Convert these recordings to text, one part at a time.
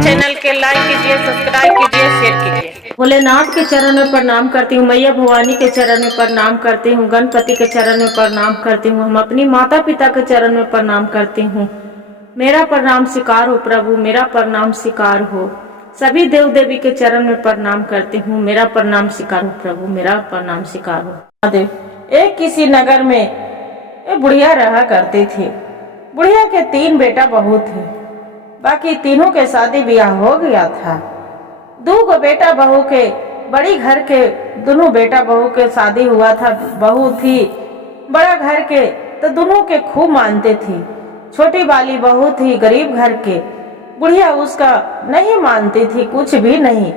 Channel के like कीजिए, subscribe कीजिए, शेयर कीजिए। भोलेनाथ के चरण में प्रणाम करती हूँ, मैया भवानी के चरण में प्रणाम करती हूँ, गणपति के चरण में प्रणाम करती हूँ, हम अपनी माता पिता के चरण में प्रणाम करती हूँ। मेरा प्रणाम स्वीकार हो प्रभु, मेरा प्रणाम स्वीकार हो। सभी देव देवी के चरण में प्रणाम करती हूँ, मेरा प्रणाम स्वीकार हो प्रभु, मेरा प्रणाम स्वीकार हो। एक किसी नगर में एक बुढ़िया रहा करती थी। बुढ़िया के 3 बेटा बहू थे, बाकी तीनों के शादी ब्याह हो गया था। 2 बेटा बहू के बड़ी घर के दोनों बेटा बहू के शादी हुआ था। बहू थी बड़ा घर के तो दोनों के खूब मानते थी। छोटी वाली बहू थी गरीब घर के, बुढ़िया उसका नहीं मानती थी, कुछ भी नहीं।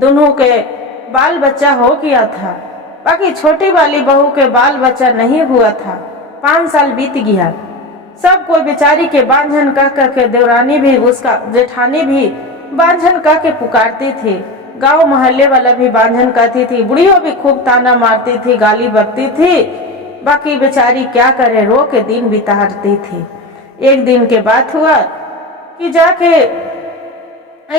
दोनों के बाल बच्चा हो गया था, बाकी छोटी वाली बहू के बाल बच्चा नहीं हुआ था। 5 साल बीत गया। सब कोई बेचारी के बांझन कह के, देवरानी भी उसका जेठानी भी बांझन कह के पुकारती थी, गांव मोहल्ले वाला भी बांझन कहती थी, बुढ़िया भी खूब ताना मारती थी, गाली बकती थी। बाकी बेचारी क्या करे, रो के दिन बिताती थी। एक दिन के बात हुआ कि जाके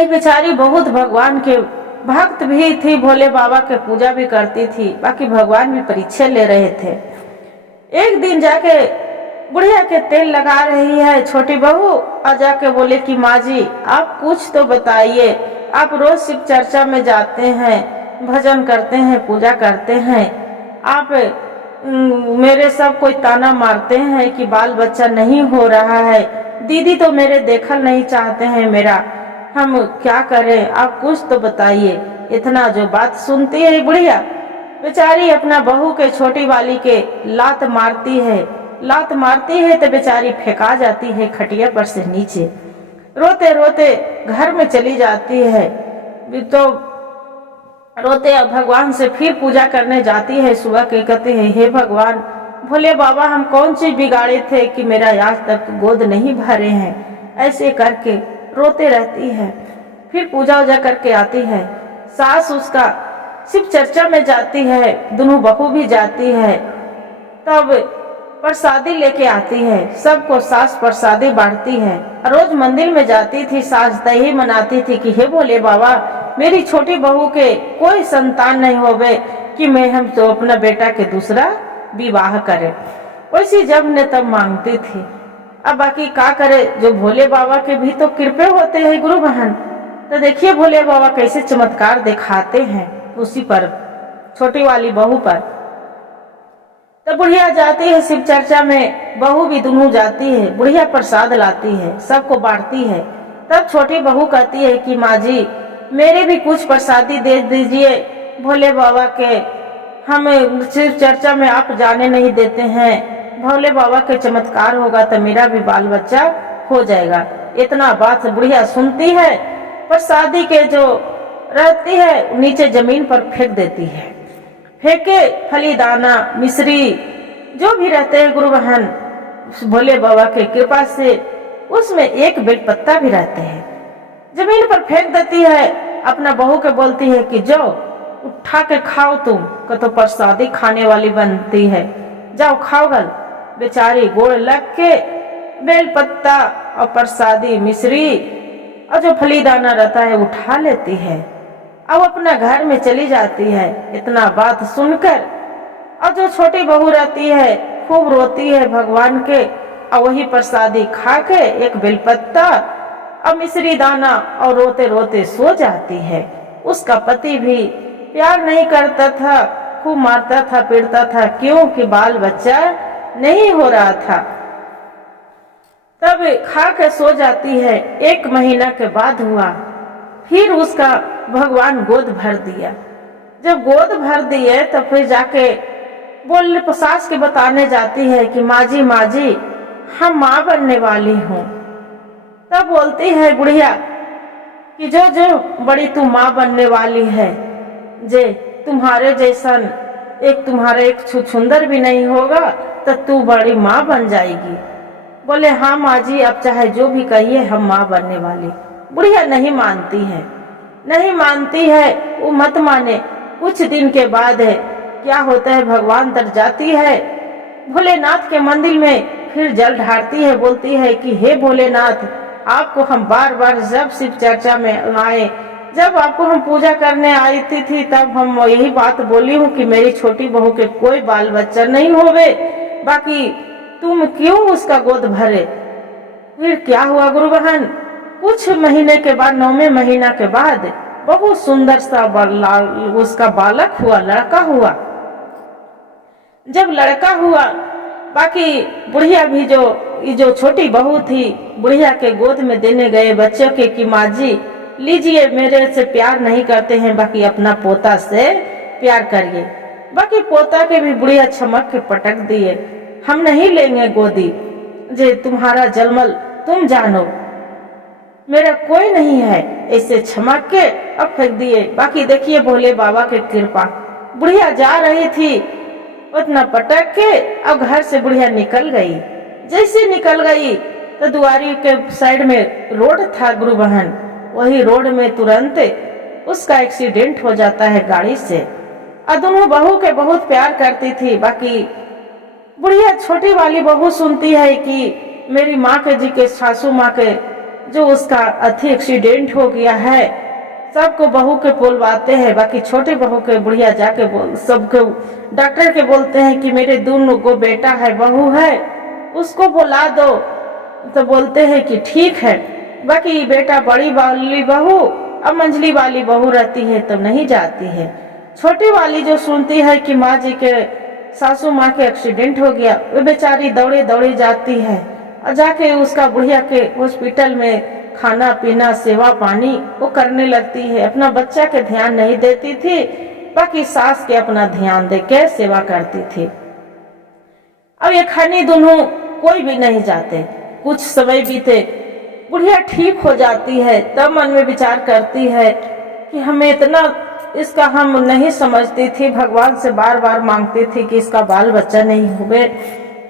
बेचारी बहुत भगवान के भक्त भी थी, भोले बाबा के पूजा भी करती थी, बाकी भगवान भी परीक्षा ले रहे थे। एक दिन जाके बुढ़िया के तेल लगा रही है छोटी बहू, और जाके बोले कि माँ जी आप कुछ तो बताइए, आप रोज शिव चर्चा में जाते हैं, भजन करते हैं, पूजा करते हैं, आप मेरे सब कोई ताना मारते हैं कि बाल बच्चा नहीं हो रहा है, दीदी तो मेरे देखल नहीं चाहते हैं मेरा, हम क्या करें, आप कुछ तो बताइए। इतना जो बात सुनती है बुढ़िया बेचारी अपना बहू के छोटी वाली के लात मारती है तो बेचारी फेंका जाती है खटिया पर से नीचे। रोते रोते घर में चली जाती है, तो रोते भगवान से फिर पूजा करने जाती है। सुबह के कहते हैं, हे भगवान भोले बाबा हम कौन चीज बिगाड़े थे कि मेरा आज तक गोद नहीं भरे हैं। ऐसे करके रोते रहती है। फिर पूजा वूजा करके आती है। सास उसका शिव चर्चा में जाती है, दोनों बहू भी जाती है। तब प्रसादी लेके आती है, सबको सास प्रसादी बांटती है। रोज मंदिर में जाती थी, सास दही मनाती थी कि हे भोले बाबा मेरी छोटी बहू के कोई संतान नहीं होवे कि मैं हम तो अपना बेटा के दूसरा विवाह करे। वैसी जब ने तब मांगती थी। अब बाकी का करे, जो भोले बाबा के भी तो कृपे होते हैं गुरु बहन। तो देखिए भोले बाबा कैसे चमत्कार दिखाते हैं उसी पर, छोटी वाली बहू पर। तो बुढ़िया जाती है शिव चर्चा में, बहू भी दोनों जाती है। बुढ़िया प्रसाद लाती है, सबको बांटती है। तब छोटी बहू कहती है कि माँ जी मेरे भी कुछ प्रसादी दे दीजिए भोले बाबा के, हमें शिव चर्चा में आप जाने नहीं देते हैं, भोले बाबा के चमत्कार होगा तो मेरा भी बाल बच्चा हो जाएगा। इतना बात बुढ़िया सुनती है, प्रसादी के जो रहती है नीचे जमीन पर फेंक देती है। फेंके फली दाना मिश्री जो भी रहते हैं गुरु बहन, भोले बाबा के कृपा से उसमें एक बेलपत्ता भी रहते हैं, जमीन पर फेंक देती है। अपना बहू के बोलती है कि जाओ उठा के खाओ, तुम का तो प्रसादी खाने वाली बनती है, जाओ खाओ गल। बेचारी गोड़ लग के बेलपत्ता और प्रसादी मिश्री और जो फली दाना रहता है उठा लेती है, अब अपना घर में चली जाती है। इतना बात सुनकर और जो छोटी बहू रहती है खूब रोती है भगवान के, और वही प्रसादी खा के एक बेलपत्ता और मिश्री दाना और रोते रोते सो जाती है। उसका पति भी प्यार नहीं करता था, खूब मारता था पीटता था, क्योंकि बाल बच्चा नहीं हो रहा था। तब खा के सो जाती है। 1 महीना के बाद हुआ, फिर उसका भगवान गोद भर दिया। जब गोद भर दिए तो फिर जाके बोल सास के बताने जाती है कि माँ जी हम माँ बनने वाली हूँ। तब बोलती है बुढ़िया कि जो बड़ी तू माँ बनने वाली है, जे तुम्हारे जैसन तुम्हारे एक छुछुंदर भी नहीं होगा तो तू बड़ी माँ बन जाएगी। बोले हाँ माँ जी, अब चाहे जो भी कहिए हम माँ बनने वाली। बुढ़िया नहीं मानती है, वो मत माने। कुछ दिन के बाद है क्या होता है, भगवान तर जाती है भोलेनाथ के मंदिर में, फिर जल ढारती है, बोलती है कि हे भोलेनाथ आपको हम बार बार जब शिव चर्चा में आए, जब आपको हम पूजा करने आई थी तब हम यही बात बोली हूँ कि मेरी छोटी बहू के कोई बाल बच्चा नहीं होवे, बाकी तुम क्यों उसका गोद भरे। फिर क्या हुआ गुरु बहन, कुछ महीने के बाद, 9वें महीना के बाद बहुत सुंदर सा उसका बालक हुआ, लड़का हुआ। जब लड़का हुआ, बाकी बुढ़िया भी जो छोटी बहू थी, बुढ़िया के गोद में देने गए बच्चों के कि माँ जी लीजिए, मेरे से प्यार नहीं करते हैं, बाकी अपना पोता से प्यार करिए। बाकी पोता के भी बुढ़िया छमक के पटक दिए, हम नहीं लेंगे गोदी, जे तुम्हारा जलमल तुम जानो, मेरा कोई नहीं है, ऐसे छमक के अब फेंक दिए। बाकी देखिए भोले बाबा की कृपा, बुढ़िया जा रही थी उतना पटक के, अब घर से बुढ़िया निकल गई। जैसे निकल गई तो दुआरी के साइड में रोड था गुरु बहन, वही रोड में तुरंत उसका एक्सीडेंट हो जाता है गाड़ी से। और दोनों बहू के बहुत प्यार करती थी। बाकी बुढ़िया छोटी वाली बहू सुनती है कि मेरी माँ के जी के सासू माँ के जो उसका एक्सीडेंट हो गया है, सबको बहू के बोलवाते हैं। बाकी छोटे बहू के बुढ़िया जाके सबको डॉक्टर के बोलते हैं कि मेरे दोनों को बेटा है, बहू है, उसको बुला दो। तो बोलते हैं कि ठीक है। बाकी बेटा बड़ी वाली बहू अब मंझली वाली बहू रहती है तो नहीं जाती है। छोटी वाली जो सुनती है कि माँ जी के सासू माँ के एक्सीडेंट हो गया, वो बेचारी दौड़े दौड़े जाती है और जाके उसका बुढ़िया के हॉस्पिटल में खाना पीना सेवा पानी वो करने लगती है। अपना बच्चा के ध्यान नहीं देती थी, बाकी सास के अपना ध्यान दे के सेवा करती थी। अब ये खानी दोनों कोई भी नहीं जाते। कुछ समय बीते, बुढ़िया ठीक हो जाती है, तब मन में विचार करती है कि हमें इतना इसका हम नहीं समझती थी, भगवान से बार बार मांगती थी कि इसका बाल बच्चा नहीं हुए,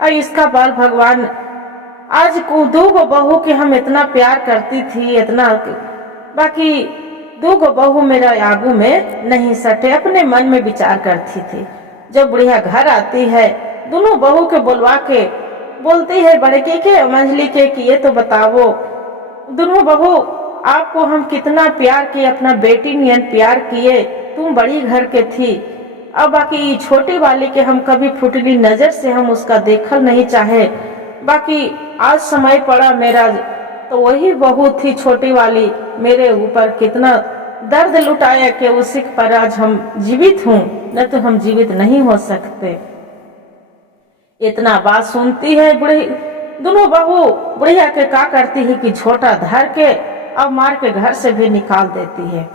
और इसका बाल भगवान आज को 2 बहू के हम इतना प्यार करती थी, इतना, बाकी 2 बहू मेरा आगू में नहीं सटे, अपने मन में विचार करती थी। जब बुढ़िया घर आती है, दोनों बहू के बुलवा के बोलती है बड़े के मंझली के कि ये तो बताओ दोनों बहू, आपको हम कितना प्यार किए, अपना बेटी नियन प्यार किए, तुम बड़ी घर के थी। अब बाकी छोटी वाली के हम कभी फुटली नजर से हम उसका देखल नहीं चाहे। बाकी आज समय पड़ा मेरा, तो वही बहू थी छोटी वाली, मेरे ऊपर कितना दर्द लुटाया कि उसी पर आज हम जीवित हूँ, न तो हम जीवित नहीं हो सकते। इतना बात सुनती है बुढ़ी, दोनों बहू बुढ़िया के का करती है कि छोटा धर के अब मार के घर से भी निकाल देती है।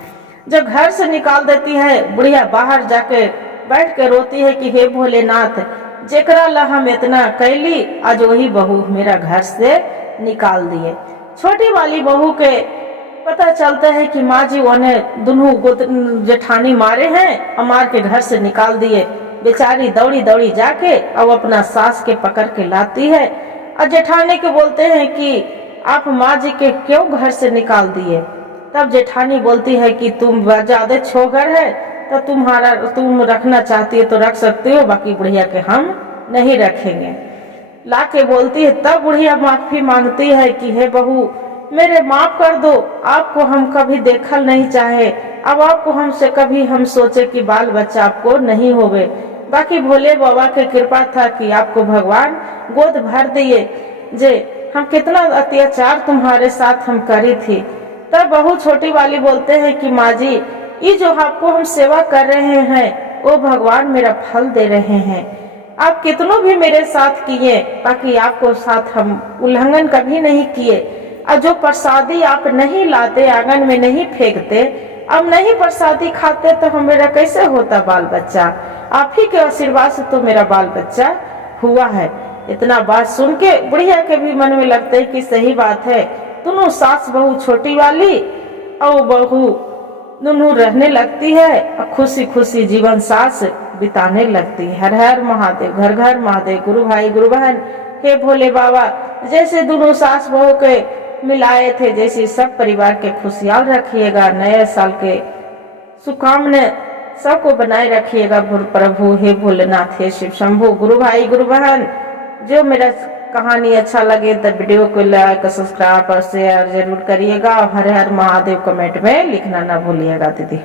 जब घर से निकाल देती है, बुढ़िया बाहर जाके बैठ के रोती है कि हे भोलेनाथ, जेकरा ला हम इतना कैली, आज वही बहू मेरा घर से निकाल दिए। छोटी वाली बहू के पता चलता है कि माँ जी उन्हें दोनों जेठानी मारे हैं और मार के घर से निकाल दिए। बेचारी दौड़ी दौड़ी जाके अब अपना सास के पकड़ के लाती है और जेठानी के बोलते हैं कि आप माँ जी के क्यों घर से निकाल दिए। तब जेठानी बोलती है कि तुम ज्यादा छोगर है, तो तुम रखना चाहती है तो रख सकती हो, बाकी बुढ़िया के हम नहीं रखेंगे। ला के बोलती है, तब बुढ़िया माफी मांगती है कि हे बहू मेरे माफ कर दो, आपको हम कभी देखल नहीं चाहे, अब आपको हमसे कभी हम सोचे कि बाल बच्चा आपको नहीं होवे। बाकी भोले बाबा की कृपा था कि आपको भगवान गोद भर दिए। जे हम कितना अत्याचार तुम्हारे साथ हम करी थी। तब बहू छोटी वाली बोलते हैं कि माँ जी, ये जो आपको हम सेवा कर रहे हैं वो भगवान मेरा फल दे रहे हैं। आप कितनों भी मेरे साथ किए, बाकी आपको साथ हम उल्लंघन कभी नहीं किए। और जो प्रसादी आप नहीं लाते, आंगन में नहीं फेंकते, अब नहीं प्रसादी खाते तो हम मेरा कैसे होता बाल बच्चा। आप ही के आशीर्वाद से तो मेरा बाल बच्चा हुआ है। इतना बात सुन के बुढ़िया के भी मन में लगता है कि सही बात है। दोनों सास बहू छोटी वाली और बहू दोनों रहने लगती है और खुशी खुशी जीवन सास बिताने लगती है। हर हर महादेव, घर घर महादेव, गुरु भाई गुरु बहन, हे भोले बाबा, जैसे दोनों सास बहू के मिलाए थे, जैसे सब परिवार के खुशहाल रखिएगा। नए साल के शुभकामना सबको बनाए रखिएगा प्रभु। हे भोलेनाथ, हे शिव शंभु, गुरु भाई गुरु बहन, जो मेरा कहानी अच्छा लगे तो वीडियो को लाइक सब्सक्राइब और शेयर जरूर करिएगा और हर हर महादेव कमेंट में लिखना ना भूलिएगा दीदी।